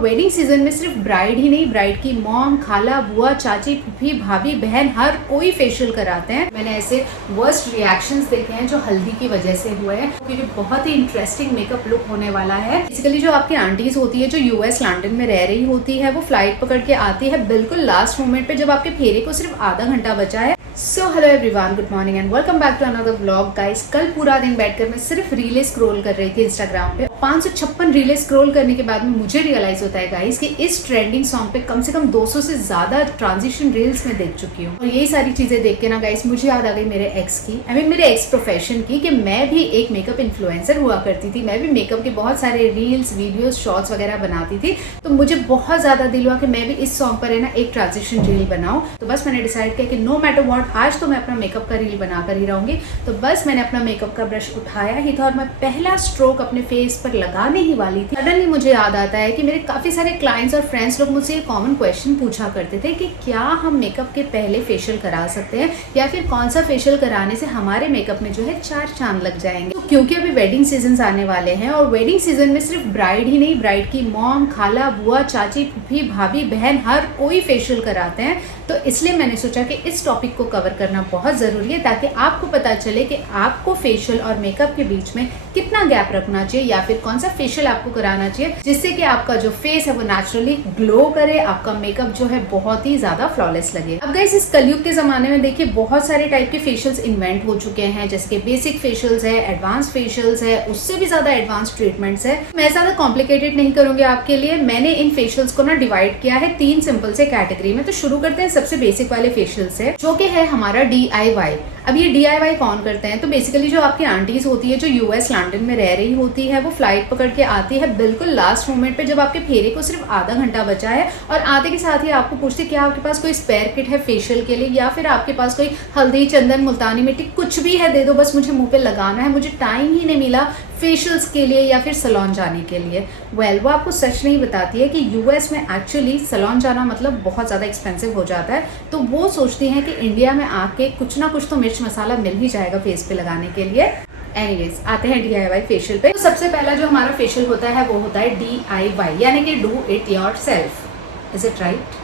Wedding season में सिर्फ bride ही नहीं, ब्राइड की मॉम, खाला, बुआ, चाची, फूफी, भाभी, बहन, हर कोई फेशियल कराते हैं। मैंने ऐसे वर्स्ट रिएक्शंस देखे हैं जो हल्दी की वजह से हुए हैं, क्योंकि बहुत ही इंटरेस्टिंग मेकअप लुक होने वाला है। बेसिकली जो आपकी आंटीज होती है जो यूएस लंदन में रह रही होती है, वो फ्लाइट पकड़ के आती है बिल्कुल लास्ट मोमेंट पे जब आपके फेरे को सिर्फ आधा घंटा बचा है। So hello everyone, good morning and welcome back to another vlog. Guys, कल पूरा दिन बैठकर मैं सिर्फ रीलें स्क्रॉल कर रही थी इंस्टाग्राम पे। 556 रीलें स्क्रॉल करने के बाद में मुझे रियलाइज होता है गाइस कि इस ट्रेंडिंग सॉन्ग पे कम से कम 200 से ज्यादा ट्रांजिशन रील्स में देख चुकी हूँ। और यही सारी चीजें देख के ना गाइस मुझे याद आ गई मेरे एक्स की, मेरे एक्स प्रोफेशन की, कि मैं भी एक मेकअप इन्फ्लुएंसर हुआ करती थी। मैं भी मेकअप के बहुत सारे रील्स, वीडियोस, शॉर्ट्स वगैरह बनाती थी। तो मुझे बहुत ज्यादा दिल हुआ कि मैं भी इस सॉन्ग पर है ना एक ट्रांजिशन रील बनाऊं। तो बस मैंने डिसाइड किया कि नो मैटर व्हाट, आज तो मैं अपना मेकअप का रील बनाकर ही रहूंगी। तो बस मैंने अपना मेकअप का ब्रश उठाया ही था और मैं पहला स्ट्रोक अपने फेस पर लगाने ही वाली थी। सडनली मुझे याद आता है कि मेरे काफी सारे क्लाइंट्स और फ्रेंड्स लोग मुझसे ये कॉमन क्वेश्चन पूछा करते थे कि क्या हम मेकअप के पहले फेशियल करा सकते हैं, या फिर कौन सा फेशियल कराने से हमारे मेकअप में जो है 4 चांद लग जाएंगे। तो क्योंकि अभी वेडिंग सीजन आने वाले हैं और वेडिंग सीजन में सिर्फ ब्राइड ही नहीं, ब्राइड की मॉम, खाला, बुआ, चाची, फूफी, भाभी, बहन, हर कोई फेशियल कराते हैं। तो इसलिए मैंने सोचा कि इस टॉपिक को कवर करना बहुत जरूरी है, ताकि आपको पता चले कि आपको फेशियल और मेकअप के बीच में कितना गैप रखना चाहिए, या फिर कौन सा फेशियल आपको कराना चाहिए जिससे कि आपका जो फेस है वो नेचुरली ग्लो करे, आपका मेकअप जो है बहुत ही ज्यादा फ्लॉलेस लगे। अब गाइस, इस कलयुग के जमाने में देखिए बहुत सारे टाइप के फेशियल्स इन्वेंट हो चुके हैं, जैसे कि बेसिक फेशियल्स है, एडवांस फेशियल्स है, उससे भी ज्यादा एडवांस ट्रीटमेंट्स है। मैं ज्यादा कॉम्प्लिकेटेड नहीं करूंगी आपके लिए। मैंने इन फेशियल्स को ना डिवाइड किया है 3 सिंपल से कैटेगरी में। तो शुरू करते हैं सबसे बेसिक वाले फेशियल से, जो कि है हमारा DIY। अब ये DIY कौन करते हैं? तो बेसिकली जो आपकी आंटीज होती है जो यूएस लंदन में रह रही होती है, वो फ्लाइट पकड़ के आती है बिल्कुल लास्ट मोमेंट पे जब आपके फेरे को सिर्फ आधा घंटा बचा है, और आते के साथ ही आपको पूछती है क्या आपके पास कोई स्पेयर किट है फेशियल के लिए, या फिर आपके पास कोई हल्दी, चंदन, मुल्तानी मिट्टी कुछ भी है दे दो, बस मुझे मुंह पे लगाना है, मुझे टाइम ही नहीं मिला फेशियल्स के लिए या फिर सैलून जाने के लिए। वो आपको सच नहीं बताती है कि यूएस में एक्चुअली सैलून जाना मतलब बहुत ज़्यादा एक्सपेंसिव हो जाता है। तो वो सोचती हैं कि इंडिया में आके कुछ ना कुछ तो मिर्च मसाला मिल ही जाएगा फेस पे लगाने के लिए। एनीवेज, आते हैं DIY फेशियल पे। तो सबसे पहला जो हमारा फेशियल होता है वो होता है DIY, यानी कि do it your self. Is it right?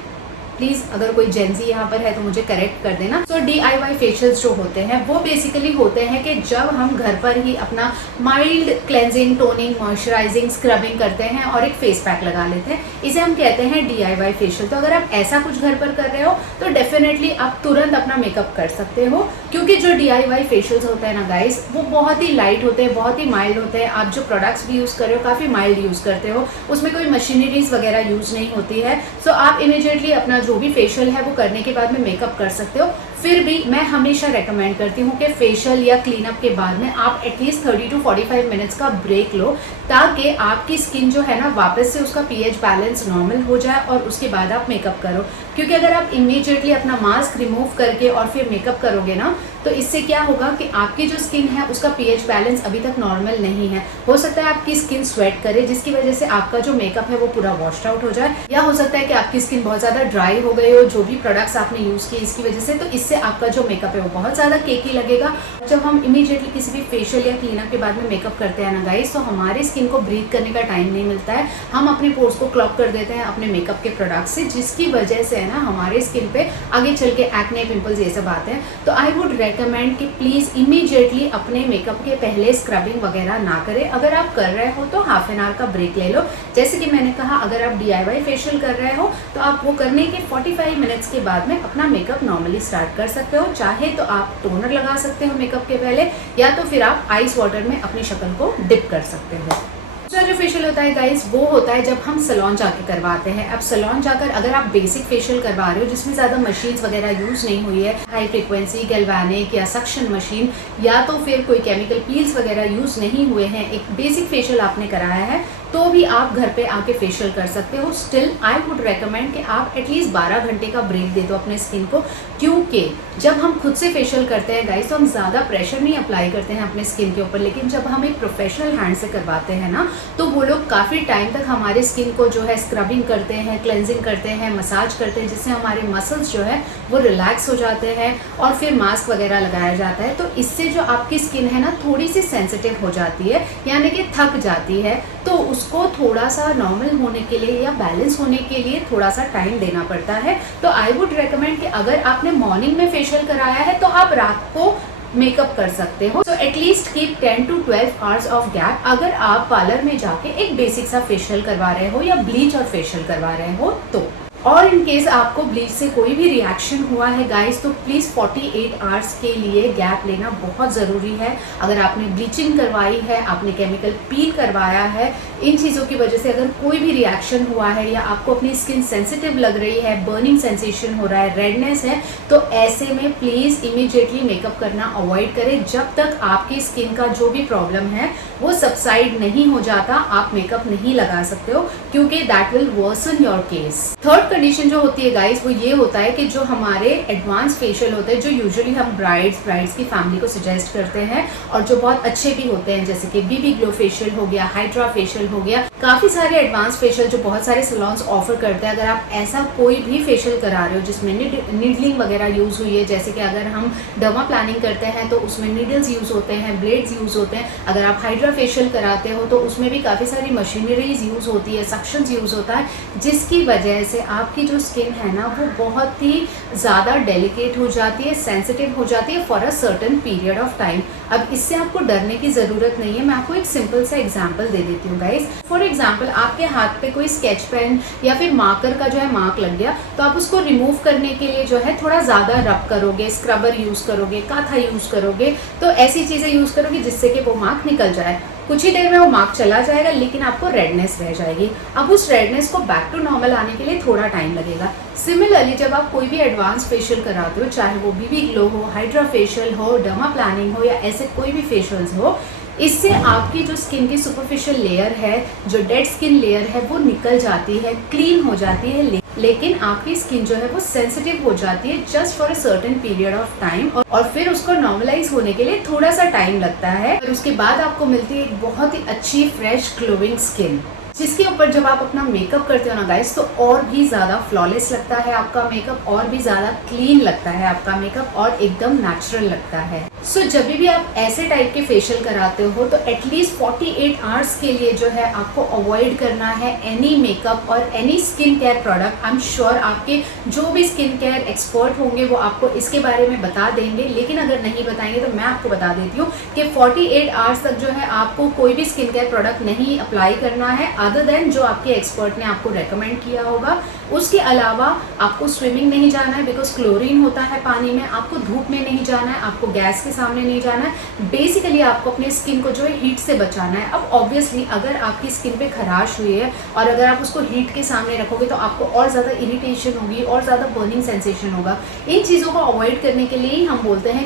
Please अगर कोई जेंजी यहाँ पर है तो मुझे करेक्ट कर देना। तो DIY फेशियल्स जो होते हैं वो बेसिकली होते हैं कि जब हम घर पर ही अपना mild cleansing, toning, moisturising, scrubbing करते हैं और एक फेस पैक लगा लेते हैं, इसे हम कहते हैं DIY फेशियल। तो अगर आप ऐसा कुछ घर पर कर रहे हो तो डेफिनेटली आप तुरंत अपना मेकअप कर सकते हो, क्योंकि जो DIY फेशियल्स होते हैं ना गाइस, वो बहुत ही लाइट होते हैं, बहुत ही माइल्ड होते हैं। आप जो प्रोडक्ट्स भी यूज कर रहे हो काफी माइल्ड यूज करते हो, उसमें कोई मशीनरीज वगैरह यूज नहीं होती है। सो आप इमीडिएटली अपना जो भी फेशियल है वो करने के बाद में मेकअप कर सकते हो। फिर भी मैं हमेशा रेकमेंड करती हूँ कि फेशियल या क्लीनअप के बाद में आप एटलीस्ट 30 to 45 मिनट्स का ब्रेक लो, ताकि आपकी स्किन जो है ना वापस से उसका pH बैलेंस नॉर्मल हो जाए और उसके बाद आप मेकअप करो। क्योंकि अगर आप इमीडिएटली अपना मास्क रिमूव करके और फिर मेकअप करोगे ना, तो इससे क्या होगा कि आपकी जो स्किन है उसका pH बैलेंस अभी तक नॉर्मल नहीं है। हो सकता है आपकी स्किन स्वेट करे, जिसकी वजह से आपका जो मेकअप है वो पूरा वॉश्ड आउट हो जाए, या हो सकता है कि आपकी स्किन बहुत ज़्यादा ड्राई हो गई हो जो भी प्रोडक्ट्स आपने यूज़ किए इसकी वजह से। तो इससे आपका जो मेकअप है वो बहुत ज़्यादा केकी लगेगा। जब हम इमीडिएटली किसी भी फेशियल या क्लीनअप के बाद में मेकअप करते हैं ना गाइस, तो हमारी स्किन को ब्रीथ करने का टाइम नहीं मिलता है। हम अपने पोर्स को क्लॉग कर देते हैं अपने मेकअप के प्रोडक्ट से, जिसकी वजह से है ना हमारे स्किन पे आगे चल के एक्ने, पिंपल्स ये सब आते हैं। तो आई वुड रेकमेंड कि प्लीज इमीडिएटली अपने मेकअप के पहले स्क्रबिंग वगैरह ना करें। अगर आप कर रहे हो तो हाफ एन आवर का ब्रेक ले लो। जैसे कि मैंने कहा, अगर आप DIY फेशियल कर रहे हो तो आप वो करने के 45 मिनट्स के बाद में अपना मेकअप नॉर्मली स्टार्ट कर सकते हो। चाहे तो आप टोनर लगा सकते हो मेकअप के पहले, या तो फिर आप आइस वाटर में अपनी शक्ल को डिप कर सकते हो। दूसरा जो फेशियल होता है गाइस वो होता है जब हम सैलून जाके करवाते हैं। अब सैलून जाकर अगर आप बेसिक फेशियल करवा रहे हो जिसमें ज़्यादा मशीन्स वगैरह यूज़ नहीं हुई है, हाई फ्रिक्वेंसी, गैल्वेनिक या सक्शन मशीन, या तो फिर कोई केमिकल पील्स वगैरह यूज़ नहीं हुए हैं, एक बेसिक फेशियल आपने कराया है, तो भी आप घर पे आके फेशियल कर सकते हो। स्टिल आई वुड रेकमेंड कि आप एटलीस्ट 12 घंटे का ब्रेक दे दो अपने स्किन को, क्योंकि जब हम खुद से फेशियल करते हैं गाइस तो हम ज़्यादा प्रेशर नहीं अप्लाई करते हैं अपने स्किन के ऊपर, लेकिन जब हम एक प्रोफेशनल हैंड से करवाते हैं ना, तो वो लोग काफ़ी टाइम तक हमारे स्किन को जो है स्क्रबिंग करते हैं, क्लेंजिंग करते हैं, मसाज करते हैं, जिससे हमारे मसल्स जो है वो रिलैक्स हो जाते हैं, और फिर मास्क वगैरह लगाया जाता है। तो इससे जो आपकी स्किन है ना थोड़ी सी सेंसिटिव हो जाती है, यानी कि थक जाती है। तो उसको थोड़ा सा नॉर्मल होने के लिए या बैलेंस होने के लिए थोड़ा सा टाइम देना पड़ता है। तो आई वुड रेकमेंड कि अगर आपने मॉर्निंग में फेशियल कराया है तो आप रात को मेकअप कर सकते हो। So at least keep 10 to 12 hours of gap अगर आप पार्लर में जाके एक बेसिक सा फेशियल करवा रहे हो या ब्लीच और फेशियल करवा रहे हो तो। और इन केस आपको ब्लीच से कोई भी रिएक्शन हुआ है गाइस तो प्लीज़ 48 आवर्स के लिए गैप लेना बहुत ज़रूरी है। अगर आपने ब्लीचिंग करवाई है, आपने केमिकल पील करवाया है, इन चीज़ों की वजह से अगर कोई भी रिएक्शन हुआ है या आपको अपनी स्किन सेंसिटिव लग रही है, बर्निंग सेंसेशन हो रहा है, रेडनेस है, तो ऐसे में प्लीज़ इमीडिएटली मेकअप करना अवॉइड करें। जब तक आपकी स्किन का जो भी प्रॉब्लम है वो सबसाइड नहीं हो जाता आप मेकअप नहीं लगा सकते हो, क्योंकि that will worsen your case. Third condition जो होती है गाइस वो ये होता है कि जो हमारे एडवांस फेशियल होते हैं, जो यूजुअली हम ब्राइड्स की फैमिली को सजेस्ट करते हैं और जो बहुत अच्छे भी होते हैं, जैसे कि बीबी ग्लो फेशियल हो गया, हाइड्रा फेशियल हो गया, काफी सारे एडवांस फेशियल जो बहुत सारे सैलून्स ऑफर करते हैं। अगर आप ऐसा कोई भी फेशियल करा रहे हो जिसमें नीडलिंग वगैरह यूज हुई है, जैसे कि अगर हम डर्मा प्लानिंग करते हैं तो उसमें नीडल्स यूज होते हैं, ब्लेड्स यूज होते हैं। अगर आप हाइड्रा फेशियल कराते हो तो उसमें भी काफी सारी मशीनरीज यूज होती है, सक्शंस यूज होता है, जिसकी वजह से आपकी जो स्किन है ना वो बहुत ही ज़्यादा डेलिकेट हो जाती है, सेंसिटिव हो जाती है for a certain period of time. अब इससे आपको डरने की ज़रूरत नहीं है। मैं आपको एक सिंपल सा एग्जांपल दे देती हूँ गाइस। फॉर एग्जांपल आपके हाथ पे कोई स्केच पेन या फिर मार्कर का जो है मार्क लग गया, तो आप उसको रिमूव करने के लिए जो है थोड़ा ज़्यादा रब करोगे, स्क्रबर यूज़ करोगे, काथा यूज़ करोगे, तो ऐसी चीज़ें यूज़ करोगे जिससे कि वो मार्क निकल जाए। कुछ ही देर में वो मार्क चला जाएगा लेकिन आपको रेडनेस रह जाएगी। अब उस रेडनेस को बैक टू नॉर्मल आने के लिए थोड़ा टाइम लगेगा। सिमिलरली जब आप कोई भी एडवांस फेशियल कराते हो, चाहे वो बीबी ग्लो हो, हाइड्रा फेशियल हो, डर्मा प्लानिंग हो या ऐसे कोई भी फेशियल्स हो, इससे आपकी जो स्किन की सुपरफिशियल लेयर है, जो डेड स्किन लेयर है, वो निकल जाती है, क्लीन हो जाती है, लेकिन आपकी स्किन जो है वो सेंसिटिव हो जाती है just for a certain period of time, और फिर उसको नॉर्मलाइज होने के लिए थोड़ा सा टाइम लगता है। और उसके बाद आपको मिलती है एक बहुत ही अच्छी फ्रेश ग्लोइंग स्किन, जिसके ऊपर जब आप अपना मेकअप करते हो ना गाइस तो और भी ज़्यादा फ्लॉलेस लगता है आपका मेकअप, और भी ज़्यादा क्लीन लगता है आपका मेकअप, और एकदम नेचुरल लगता है। सो जब भी आप ऐसे टाइप के फेशियल कराते हो तो एटलीस्ट 48 आवर्स के लिए जो है आपको अवॉइड करना है एनी मेकअप और any skin care product. I am sure आपके जो भी स्किन केयर एक्सपर्ट होंगे वो आपको इसके बारे में बता देंगे, लेकिन अगर नहीं बताएंगे तो मैं आपको बता देती हूँ कि 48 आवर्स तक जो है आपको कोई भी स्किन केयर प्रोडक्ट नहीं अप्लाई करना है अदर देन जो आपके एक्सपर्ट ने आपको रेकमेंड किया होगा। उसके अलावा आपको स्विमिंग नहीं जाना है बिकॉज क्लोरीन होता है पानी में, आपको धूप में नहीं जाना है, आपको गैस के सामने नहीं जाना है। बेसिकली आपको अपनी स्किन को जो है हीट से बचाना है। अब ऑब्वियसली अगर आपकी स्किन पे खराश हुई है और अगर आप उसको हीट के सामने रखोगे तो आपको और ज़्यादा इरिटेशन होगी और ज़्यादा बर्निंग सेंसेशन होगा। इन चीज़ों को अवॉइड करने के लिए ही हम बोलते हैं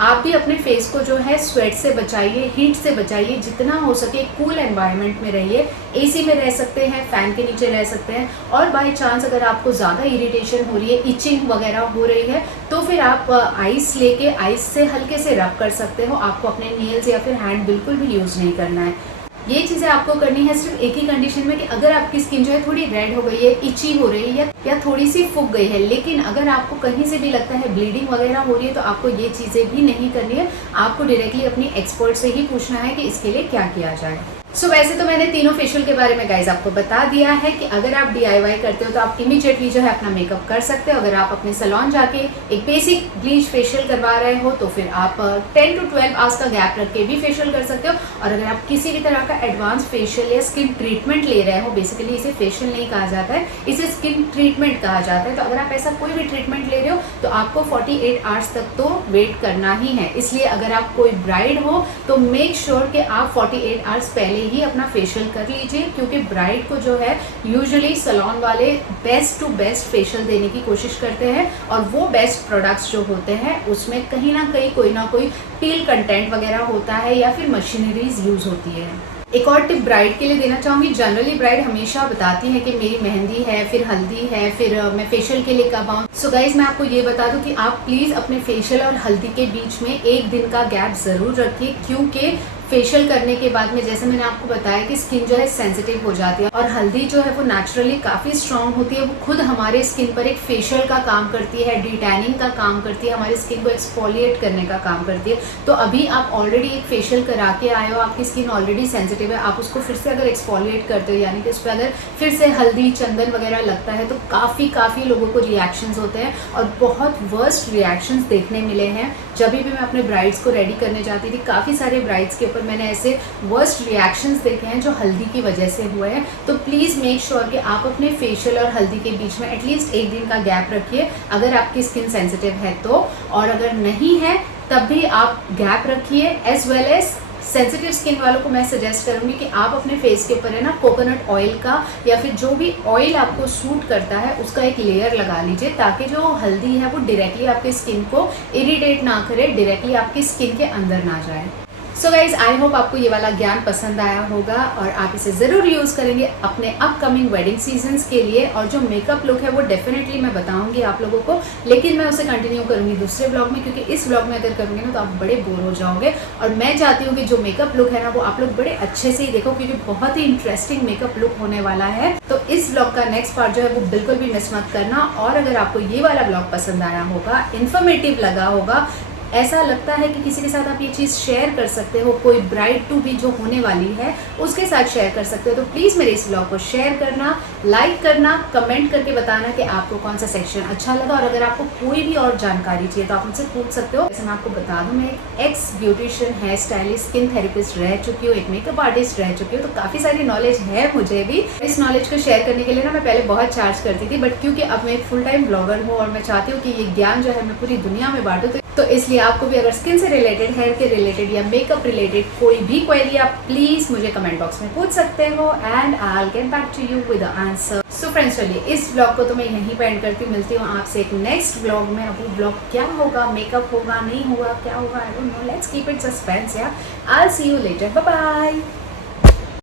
आप भी अपने फेस को जो है स्वेट से बचाइए, हीट से बचाइए, जितना हो सके कूल एनवायरनमेंट में रहिए। एसी में रह सकते हैं, फैन के नीचे रह सकते हैं, और बाय चांस अगर आपको ज़्यादा इरिटेशन हो रही है, इचिंग वगैरह हो रही है, तो फिर आप आइस लेके आइस से हल्के से रब कर सकते हो। आपको अपने नेल्स या फिर हैंड बिल्कुल भी यूज़ नहीं करना है। ये चीज़ें आपको करनी है सिर्फ एक ही कंडीशन में कि अगर आपकी स्किन जो है थोड़ी रेड हो गई है, इची हो रही है या थोड़ी सी फूक गई है, लेकिन अगर आपको कहीं से भी लगता है ब्लीडिंग वगैरह हो रही है तो आपको ये चीज़ें भी नहीं करनी है। आपको डायरेक्टली अपनी एक्सपर्ट से ही पूछना है कि इसके लिए क्या किया जाए। सो वैसे तो मैंने तीनों फेशियल के बारे में गाइज आपको बता दिया है कि अगर आप DIY करते हो तो आप इमीडिएटली जो है अपना मेकअप कर सकते हो। अगर आप अपने सैलून जाके एक बेसिक ब्लीच फेशियल करवा रहे हो तो फिर आप 10 to 12 आवर्स का गैप रख के भी फेशियल कर सकते हो। और अगर आप किसी भी तरह का एडवांस फेशियल या स्किन ट्रीटमेंट ले रहे हो, बेसिकली इसे फेशियल नहीं कहा जाता है, इसे स्किन ट्रीटमेंट कहा जाता है, तो अगर आप ऐसा कोई भी ट्रीटमेंट ले रहे हो तो आपको 48 आवर्स तक तो वेट करना ही है। इसलिए अगर आप कोई ब्राइड हो तो मेक श्योर कि आप 48 आवर्स पहले ही अपना फेशियल कर लीजिए, क्योंकि ब्राइड को जो है यूजुअली सैलून वाले बेस्ट टू बेस्ट फेशियल देने की कोशिश करते हैं, और वो बेस्ट प्रोडक्ट्स जो होते हैं उसमें कहीं ना कहीं कोई ना कोई पील कंटेंट वगैरह होता है या फिर मशीनरीज यूज होती है। एक और टिप ब्राइड के लिए देना चाहूँगी। जनरली ब्राइड हमेशा बताती है कि मेरी मेहंदी है, फिर हल्दी है, फिर मैं फेशियल के लिए कब आऊँ। सो गाइज मैं आपको ये बता दूँ कि आप प्लीज़ अपने फेशियल और हल्दी के बीच में एक दिन का गैप ज़रूर रखिए, क्योंकि फेशियल करने के बाद में जैसे मैंने आपको बताया कि स्किन जो है सेंसिटिव हो जाती है, और हल्दी जो है वो नेचुरली काफ़ी स्ट्रांग होती है। वो खुद हमारे स्किन पर एक फेशियल का काम करती है, डिटैनिंग का काम करती है, हमारी स्किन को एक्सफोलिएट करने का काम करती है। तो अभी आप ऑलरेडी एक फेशियल करा के आए हो, आपकी स्किन ऑलरेडी सेंसिटिव है, आप उसको फिर से अगर एक्सफोलिएट करते हो, यानी कि उस पर अगर फिर से हल्दी चंदन वगैरह लगता है, तो काफ़ी लोगों को रिएक्शंस होते हैं, और बहुत वर्स्ट रिएक्शंस देखने मिले हैं। जब भी मैं अपने ब्राइड्स को रेडी करने जाती थी, काफ़ी सारे ब्राइड्स के ऊपर मैंने ऐसे वर्स्ट रिएक्शंस देखे हैं जो हल्दी की वजह से हुए हैं। तो प्लीज़ मेक श्योर कि आप अपने फेशियल और हल्दी के बीच में एटलीस्ट एक दिन का गैप रखिए, अगर आपकी स्किन सेंसिटिव है तो, और अगर नहीं है तब भी आप गैप रखिए। As well as sensitive skin वालों को मैं सजेस्ट करूंगी कि आप अपने फेस के ऊपर है ना कोकोनट ऑयल का या फिर जो भी ऑयल आपको सूट करता है उसका एक लेयर लगा लीजिए, ताकि जो हल्दी है वो डायरेक्टली आपकी स्किन को इरिटेट ना करे, डायरेक्टली आपकी स्किन के अंदर ना जाए। सो गाइज, आई होप आपको ये वाला ज्ञान पसंद आया होगा और आप इसे ज़रूर यूज़ करेंगे अपने अपकमिंग वेडिंग सीजन्स के लिए। और जो मेकअप लुक है वो डेफिनेटली मैं बताऊंगी आप लोगों को, लेकिन मैं उसे कंटिन्यू करूंगी दूसरे ब्लॉग में, क्योंकि इस ब्लॉग में अगर करूंगी ना तो आप बड़े बोर हो जाओगे। और मैं चाहती हूँ कि जो मेकअप लुक है ना वो आप लोग बड़े अच्छे से ही देखो, क्योंकि बहुत ही इंटरेस्टिंग मेकअप लुक होने वाला है। तो इस ब्लॉग का नेक्स्ट पार्ट जो है वो बिल्कुल भी मिस मत करना। और अगर आपको ये वाला ब्लॉग पसंद आया होगा, इन्फॉर्मेटिव लगा होगा, ऐसा लगता है कि किसी के साथ आप ये चीज़ शेयर कर सकते हो, कोई ब्राइड टू बी जो होने वाली है उसके साथ शेयर कर सकते हो, तो प्लीज़ मेरे इस ब्लॉग को शेयर करना, लाइक करना, कमेंट करके बताना कि आपको कौन सा सेक्शन अच्छा लगा। और अगर आपको कोई भी और जानकारी चाहिए तो आप मुझसे पूछ सकते हो। जैसे मैं आपको बता दूं, मैं एक ex beautician, hair stylist, skin therapist रह चुकी हूँ, एक मेकअप आर्टिस्ट रह चुकी हूँ, तो काफ़ी सारी नॉलेज है मुझे भी। इस नॉलेज को शेयर करने के लिए ना मैं पहले बहुत चार्ज करती थी, बट क्योंकि अब मैं फुल टाइम ब्लॉगर हूँ और मैं चाहती हूँ कि ये ज्ञान जो है मैं पूरी दुनिया में बांटूँ, तो इसलिए आपको भी अगर स्किन से रिलेटेड, हेयर के रिलेटेड या मेकअप रिलेटेड कोई भी क्वेरी आप प्लीज़ मुझे कमेंट बॉक्स में पूछ सकते हो, and I will get back to you with the answer. So friends, चलिए इस ब्लॉग को तो मैं यहीं पे एंड करती हूँ। मिलती हूँ आपसे एक नेक्स्ट ब्लॉग में। अब वो ब्लॉग क्या होगा, मेकअप होगा, नहीं होगा, क्या होगा, I don't know, let's keep it suspense. या I will see you later, bye bye.